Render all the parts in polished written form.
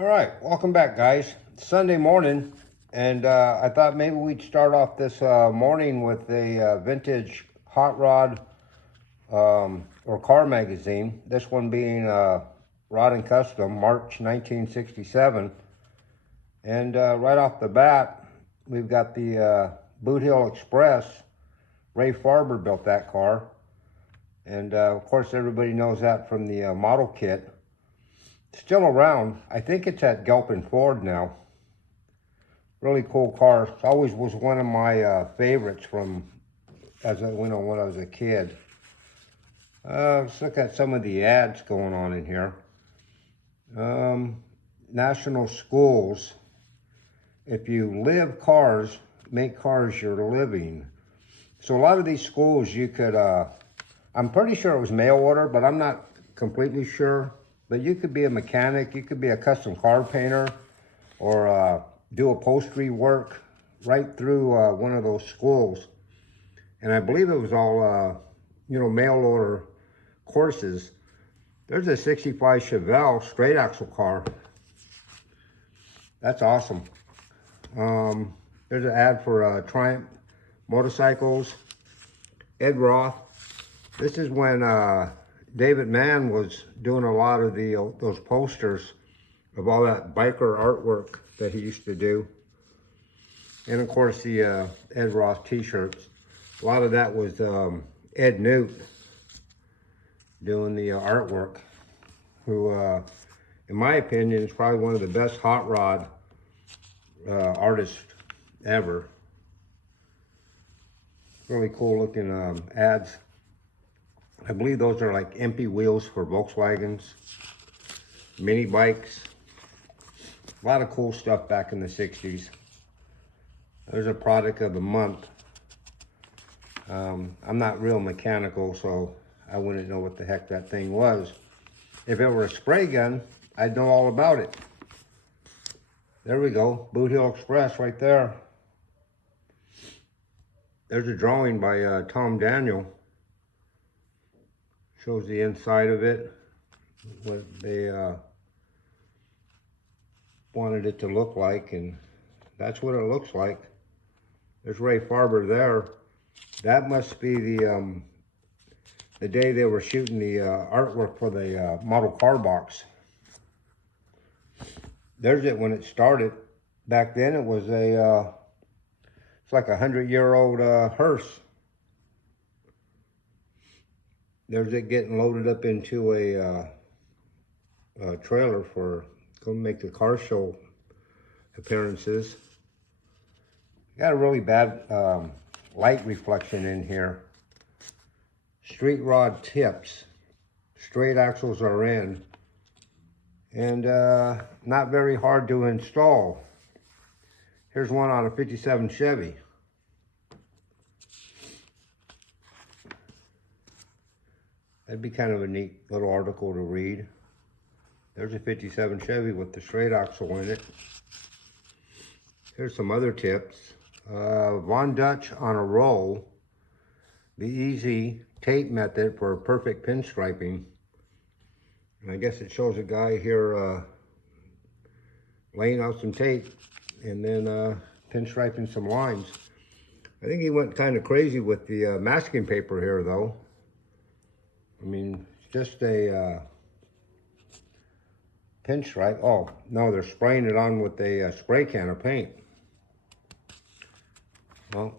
All right, welcome back, guys. It's Sunday morning, and I thought maybe we'd start off this morning with a vintage hot rod or car magazine. This one being Rod and Custom, March 1967. And right off the bat, we've got the Boot Hill Express. Ray Farber built that car. And of course, everybody knows that from the model kit. Still around. I think it's at Gilpin Ford now. Really cool car. It always was one of my favorites from when I was a kid. Let's look at some of the ads going on in here. National schools. If you live cars, make cars your living. So a lot of these schools you could, I'm pretty sure it was mail order, but I'm not completely sure. But you could be a mechanic, you could be a custom car painter, or do upholstery work right through one of those schools. And I believe it was all, mail order courses. There's a 65 Chevelle straight axle car. That's awesome. There's an ad for Triumph motorcycles. Ed Roth. This is when David Mann was doing a lot of those posters of all that biker artwork that he used to do. And of course the Ed Roth t-shirts. A lot of that was Ed Newt doing the artwork, who in my opinion is probably one of the best hot rod artists ever. Really cool looking ads. I believe those are like empty wheels for Volkswagens, mini bikes. A lot of cool stuff back in the 60s. There's a product of the month. I'm not real mechanical, so I wouldn't know what the heck that thing was. If it were a spray gun, I'd know all about it. There we go, Boot Hill Express right there. There's a drawing by Tom Daniel. Shows the inside of it, what they wanted it to look like, and that's what it looks like. There's Ray Farber there. That must be the day they were shooting the artwork for the model car box. There's it when it started. Back then it was it's like a 100-year-old hearse. There's it getting loaded up into a trailer for go make the car show appearances. Got a really bad light reflection in here. Street rod tips. Straight axles are in. And not very hard to install. Here's one on a 57 Chevy. That'd be kind of a neat little article to read. There's a 57 Chevy with the straight axle in it. Here's some other tips. Von Dutch on a roll. The easy tape method for perfect pinstriping. And I guess it shows a guy here laying out some tape and then pinstriping some lines. I think he went kind of crazy with the masking paper here though. I mean, it's just a pinstripe. Oh, no, they're spraying it on with a spray can of paint. Well,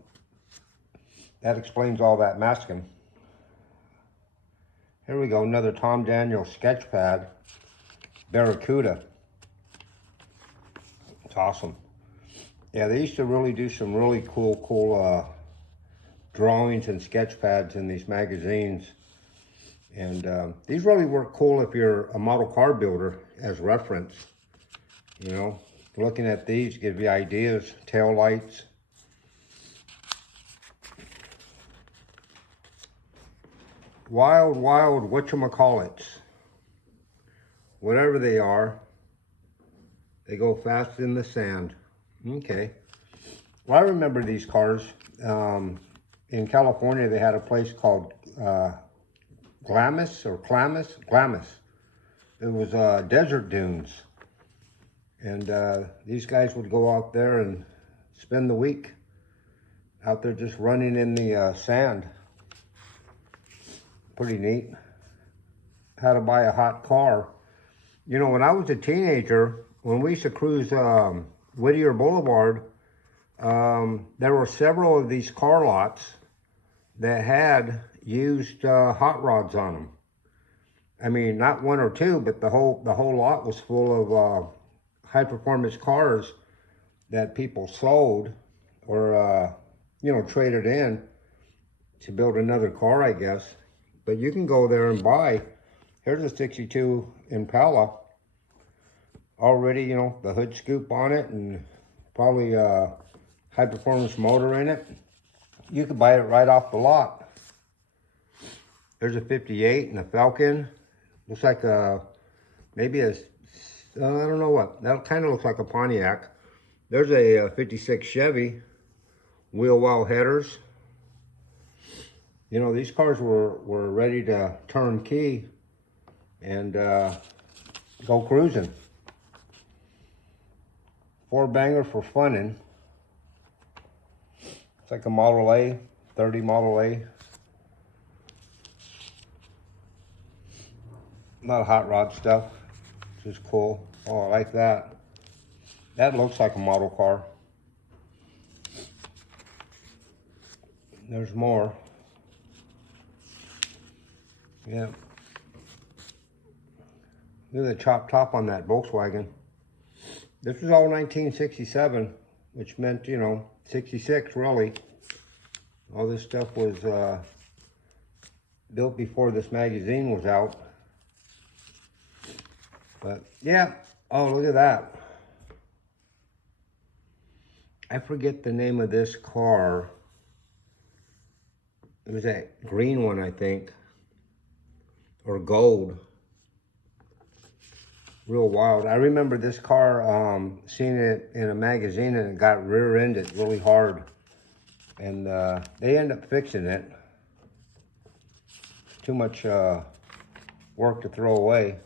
that explains all that masking. Here we go, another Tom Daniel sketch pad, Barracuda. It's awesome. Yeah, they used to really do some really cool drawings and sketch pads in these magazines. And these really work cool if you're a model car builder as reference. You know, looking at these give you ideas, tail lights. Wild whatchamacallits. Whatever they are, they go fast in the sand. Okay. Well, I remember these cars. In California, they had a place called Glamis. It was desert dunes. And these guys would go out there and spend the week out there just running in the sand. Pretty neat. How to buy a hot car. You know, when I was a teenager, when we used to cruise Whittier Boulevard, there were several of these car lots that had used hot rods on them. I mean, not one or two, but the whole lot was full of high performance cars that people sold or you know, traded in to build another car, I guess. But you can go there and buy. Here's a 62 Impala. Already, you know, the hood scoop on it and probably a high performance motor in it. You could buy it right off the lot. There's a 58 and a Falcon. Looks like a, maybe a, I don't know what. That kind of looks like a Pontiac. There's a 56 Chevy. Wheel well headers. You know, these cars were ready to turn key and go cruising. 4-banger for funnin'. It's like a Model A, 30 Model A. Not hot rod stuff, just cool. Oh, I like that. That looks like a model car. There's more. Yeah. Look at the chop top on that Volkswagen. This was all 1967, which meant, you know, 66 really. All this stuff was built before this magazine was out. But yeah, oh, look at that. I forget the name of this car. It was that green one, I think, or gold. Real wild. I remember this car, seeing it in a magazine, and it got rear-ended really hard. And they ended up fixing it. Too much work to throw away.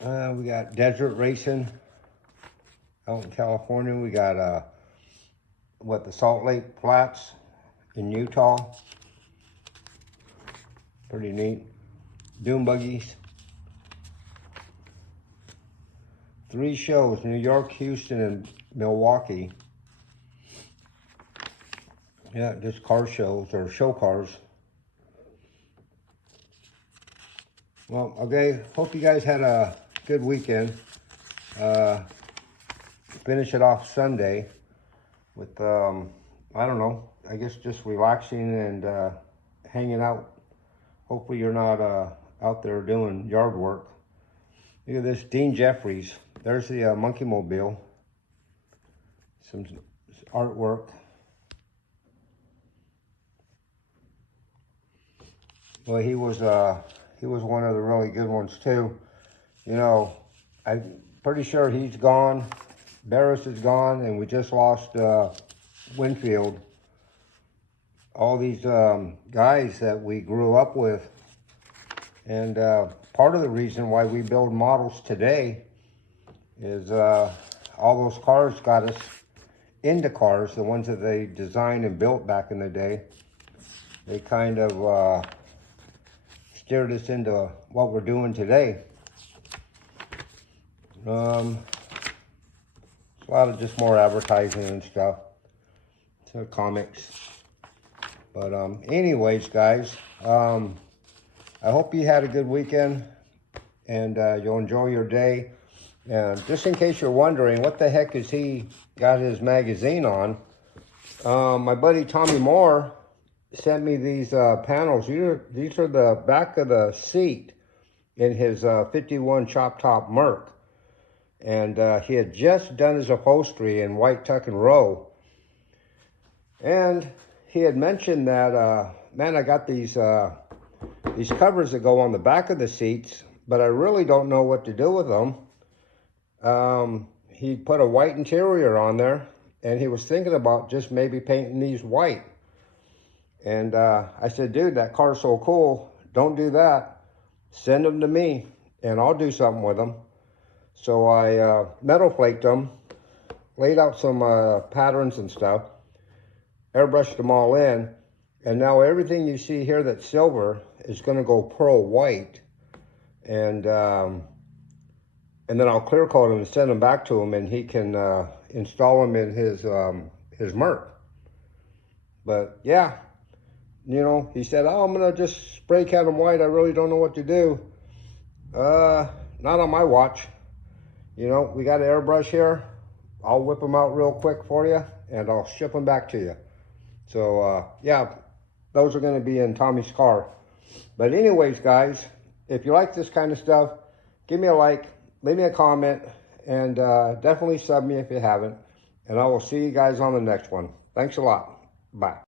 We got desert racing out in California. We got the Salt Lake Flats in Utah. Pretty neat. Dune buggies. 3 shows: New York, Houston, and Milwaukee. Yeah, just car shows or show cars. Well, okay, hope you guys had a good weekend. Finish it off Sunday with, I don't know, I guess just relaxing and hanging out. Hopefully you're not out there doing yard work. Look at this, Dean Jeffries. There's the Monkey Mobile. Some artwork. Well, he was one of the really good ones too. You know, I'm pretty sure he's gone. Barris is gone, and we just lost Winfield. All these guys that we grew up with. And part of the reason why we build models today is all those cars got us into cars, the ones that they designed and built back in the day. They kind of steered us into what we're doing today. It's a lot of just more advertising and stuff. So comics. But anyways, guys, I hope you had a good weekend and you'll enjoy your day. And just in case you're wondering, what the heck is he got his magazine on? My buddy Tommy Moore sent me these panels. These are the back of the seat in his 51 Chop Top Merc. And he had just done his upholstery in white tuck and row. And he had mentioned that, man, I got these covers that go on the back of the seats, but I really don't know what to do with them. He put a white interior on there, and he was thinking about just maybe painting these white. And I said, dude, that car's so cool. Don't do that. Send them to me, and I'll do something with them. So I metal flaked them, laid out some patterns and stuff, airbrushed them all in, and now everything you see here that's silver is going to go pearl white, and then I'll clear coat them and send them back to him, and he can install them in his Merc. But yeah, you know, he said, "Oh, I'm gonna just spray can them white. I really don't know what to do." Not on my watch. You know, we got an airbrush here. I'll whip them out real quick for you, and I'll ship them back to you. So yeah, those are going to be in Tommy's car. But anyways, guys, if you like this kind of stuff, give me a like, leave me a comment, and definitely sub me if you haven't. And I will see you guys on the next one. Thanks a lot. Bye.